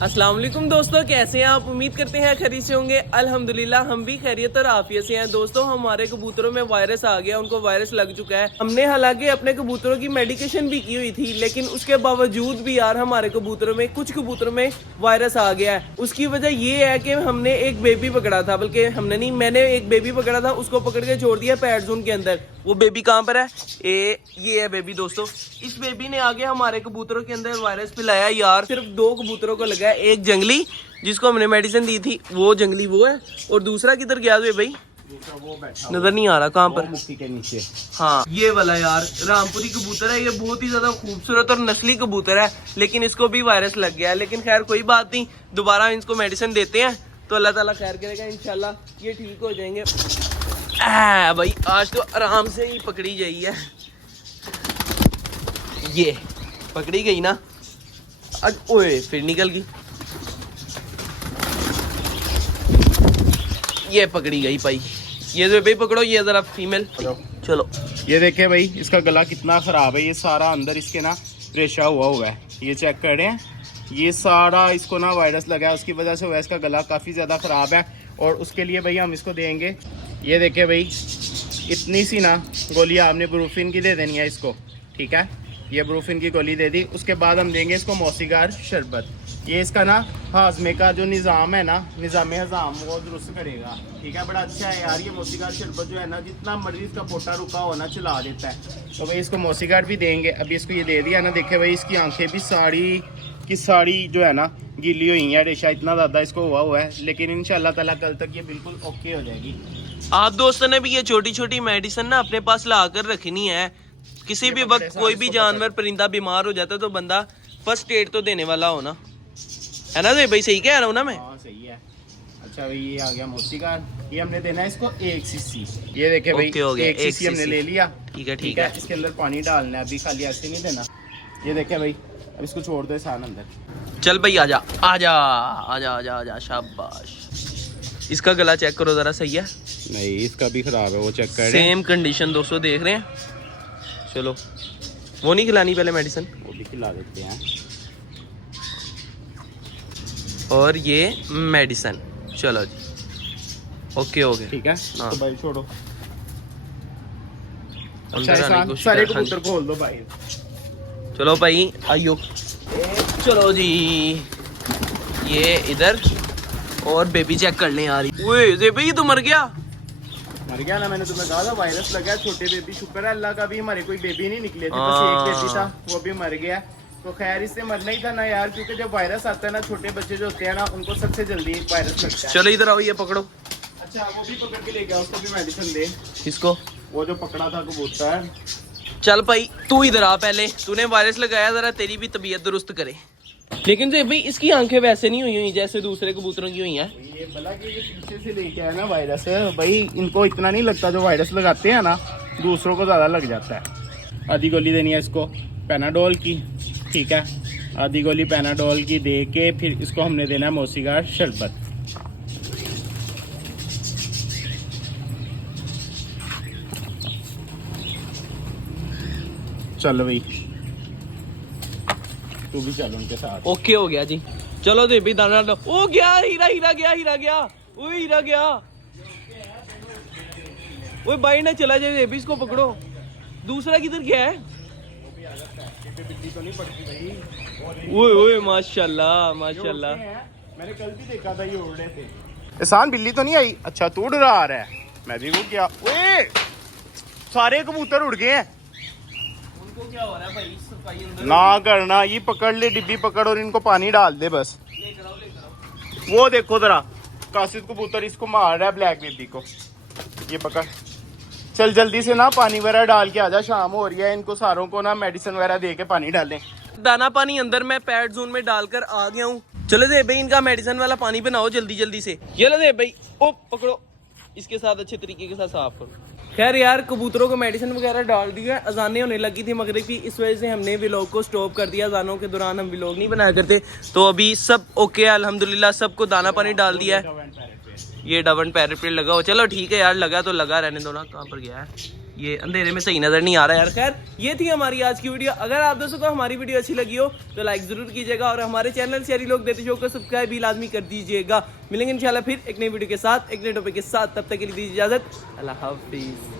अस्सलाम वालेकुम दोस्तों, कैसे हैं आप? उम्मीद करते हैं खैरियत से होंगे। अल्हम्दुलिल्लाह हम भी खैरियत और आफियत से हैं। दोस्तों हमारे कबूतरों में वायरस आ गया, उनको वायरस लग चुका है। हमने हालांकि अपने कबूतरों की मेडिकेशन भी की हुई थी, लेकिन उसके बावजूद भी यार हमारे कबूतरों में कुछ कबूतरों में वायरस आ गया है। उसकी वजह ये है कि हमने एक बेबी पकड़ा था, बल्कि हमने नहीं, मैंने एक बेबी पकड़ा था, उसको पकड़ के छोड़ दिया पैड जोन के अंदर। वो बेबी कहाँ पर है? ये है बेबी। दोस्तों इस बेबी ने आगे हमारे कबूतरों के अंदर वायरस फैलाया यार। सिर्फ 2 कबूतरों को लगा है, एक जंगली जिसको हमने मेडिसिन दी थी, वो जंगली वो है, और दूसरा किधर गया भाई? वो बैठा नजर नहीं आ रहा। कहाँ पर? मुट्ठी के नीचे। हाँ ये वाला यार रामपुरी कबूतर है। ये बहुत ही ज्यादा खूबसूरत और नस्ली कबूतर है, लेकिन इसको भी वायरस लग गया है। लेकिन खैर कोई बात नहीं, दोबारा इसको मेडिसिन देते हैं तो अल्लाह ताला खैर करेगा, इंशाल्लाह ये ठीक हो जाएंगे। भाई आज तो आराम से ही पकड़ी गई है, ये पकड़ी गई ना। ओए फिर निकल गई, ये पकड़ी गई भाई। ये जो भाई पकड़ो, ये जरा फीमेल। चलो ये देखे भाई, इसका गला कितना खराब है। ये सारा अंदर इसके ना रेशा हुआ है, ये चेक कर रहे हैं। ये सारा इसको ना वायरस लगा है, उसकी वजह से हुआ है। इसका गला काफ़ी ज़्यादा ख़राब है, और उसके लिए भाई हम इसको देंगे, ये देखे भाई, इतनी सी ना गोली आपने ब्रूफिन की दे देनी है इसको, ठीक है। ये ब्रूफिन की गोली दे दी। उसके बाद हम देंगे इसको मौसीगार शरबत। ये इसका ना हाजमे का जो निज़ाम है ना, निज़ाम हज़ाम, वो दुरुस्त करेगा, ठीक है। बड़ा अच्छा है यार ये मौसीगार शरबत जो है ना, जितना मर्जी इसका पोटा रुका हो ना चला देता है। तो भाई इसको मौसीगार भी देंगे। अभी इसको ये दे दिया ना, देखे भाई इसकी आंखें भी साड़ी की साड़ी जो है ना गीली हुई है, रेशा इतना ज़्यादा इसको हुआ है। लेकिन इंशाल्लाह ताला कल तक ये बिल्कुल ओके हो जाएगी। आप दोस्तों ने भी ये छोटी छोटी मेडिसिन ना अपने पास ला कर रखनी है। किसी भी वक्त कोई भी जानवर परिंदा बीमार हो जाता है तो बंदा फर्स्ट एड तो देने वाला हो ना, है ना भाई? सही कह रहा हूँ ना मैं? हाँ सही है। अच्छा भाई ये आ गया मौसीगार। ये हमने देना है इसको 1 सीसी। ये देखे भाई, हो गया 1 सीसी हमने ले लिया, ठीक है ठीक है। इसके अंदर पानी डालना है, अभी खाली ऐसे नहीं देना। ये देखे भाई, अब इसको छोड़ दो सान अंदर। चल भाई आजा आजा आजा आजा आजा, शाबाश। इसका गला चेक करो जरा, सही है? नहीं इसका भी खराब है, वो चेक कर रहे हैं। सेम कंडीशन दोस्तों देख रहे हैं। चलो वो नहीं खिलानी पहले मेडिसिन, वो भी खिला देते हैं। और ये मेडिसिन। चलो जी ओके हो गया, ठीक है। हाँ। तो भाई छोड़ो। अंदर आने की कोशिश सारे कर। कबूतर खोल दो भाई। चलो भाई आइयो, चलो जी ये इधर। और बेबी चेक कर ले यार। ओए बेबी ये तो मर गया। मर गया ना, मैंने तुम्हें कहा था वायरस लगा है। छोटे बेबी, शुक्र है अल्लाह का भी हमारे कोई बेबी नहीं निकले थे, बस एक बेबी था, वो भी मर गया। तो खैर इससे मरना ही था ना यार, क्योंकि जब वायरस आता है ना, छोटे बच्चे जो होते हैं ना, उनको सबसे जल्दी वायरस लगता है। चलो इधर आओ, ये पकड़ो। अच्छा वो भी पकड़ के ले गया, उसको भी मेडिसिन दे। किसको? वो जो पकड़ा था कबूतर। चल भाई तू इधर आ, पहले तूने वायरस लगाया, जरा तेरी भी तबीयत दुरुस्त करे। लेकिन जो भाई इसकी आंखें वैसे नहीं हुई हुई जैसे दूसरे कबूतरों की हुई हैं। ये भला कि ये पीछे से लेके आया ना वायरस, भाई इनको इतना नहीं लगता। जो वायरस लगाते हैं ना, दूसरों को ज़्यादा लग जाता है। आधी गोली देनी है इसको पैनाडोल की, ठीक है। आधी गोली पैनाडोल की दे के फिर इसको हमने देना है मौसीगार शरबत। चल भाई तू भी चल उनके साथ। ओके हो गया जी। चलो दे भी दाना लो। ओ गया हीरा, हीरा गया, हीरा गया। ओए हीरा गया। ओए भाई ना चला जाए, भी इसको पकड़ो। दूसरा किधर गया है? ओए ओए माशाल्लाह माशाल्लाह। मैंने कल भी देखा था ये उड़ रहे थे। एहसान बिल्ली तो नहीं आई? अच्छा तू उड़ रहा है, मैं भी उड़ गया। ओए सारे कबूतर उड़ गए हैं। उनको क्या हो रहा है भाई? सफाई अंदर ना करना, ये पकड़ ले, डिब्बी पकड़ और इनको पानी डाल दे बस। लेकर आओ। वो देखो जरा, कासिद कबूतर इसको मार रहा है, ब्लैक बेबी को। ये पकड़, चल जल्दी से ना पानी वगैरह डाल के आजा, शाम हो रही है। इनको सारों को ना मेडिसिन वगैरह दे के पानी डालें। दाना पानी अंदर मैं पैड जोन में डालकर आ गया हूँ। चलो दे भाई इनका मेडिसिन वाला पानी बनाओ जल्दी जल्दी से। ये लो दे भाई, ओ पकड़ो, इसके साथ अच्छे तरीके के साथ साफ करो। खैर यार कबूतरों को मेडिसिन वगैरह डाल दिया। अजानें होने लगी थी मगरिब की, इस वजह से हमने व्लॉग को स्टॉप कर दिया। अजानों के दौरान हम व्लॉग नहीं बनाया करते। तो अभी सब ओके है अल्हम्दुलिल्लाह, सबको दाना पानी डाल दिया है। ये डबन पैरेट पे लगा हो। चलो ठीक है यार, लगा तो लगा रहने दो ना। कहाँ पर गया है ये अंधेरे में सही नजर नहीं आ रहा यार। खैर ये थी हमारी आज की वीडियो। अगर आप दोस्तों को हमारी वीडियो अच्छी लगी हो तो लाइक जरूर कीजिएगा और हमारे चैनल शहरी लोग देते शो को सब्सक्राइब भी लाजमी कर दीजिएगा। मिलेंगे इंशाल्लाह फिर एक नई वीडियो के साथ, एक नए टॉपिक के साथ। तब तक के लिए दीजिए इजाजत। अल्लाह हाफिज।